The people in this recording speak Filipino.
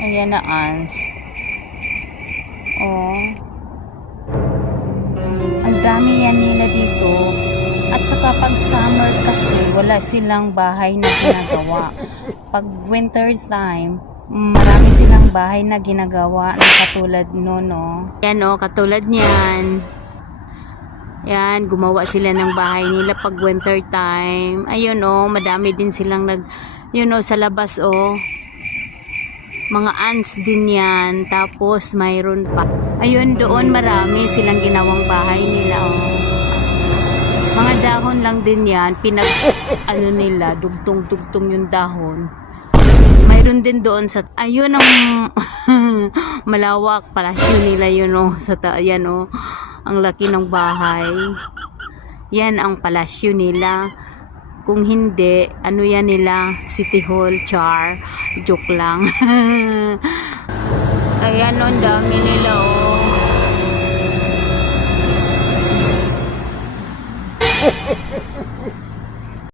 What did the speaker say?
Ayan na ants. Oh. Ang dami yan nila dito. At saka pag summer kasi wala silang bahay na ginagawa. Pag winter time, marami silang bahay na ginagawa na katulad no. Yan o, katulad niyan. Yan, gumawa sila ng bahay nila pag winter time. Ayun o, madami din silang yun o, sa labas o. Mga ants din yan. Tapos mayroon pa. Ayun, doon marami silang ginawang bahay nila o. Mga dahon lang din yan. Ano nila, dugtong-dugtong yung dahon. Mayroon din doon sa, ayun ang malawak palasyo nila yun o. Yan o. Ang laki ng bahay. Yan ang palasyo nila. Kung hindi, ano yan nila? City Hall, char. Joke lang. Ayan o, ang dami nila o.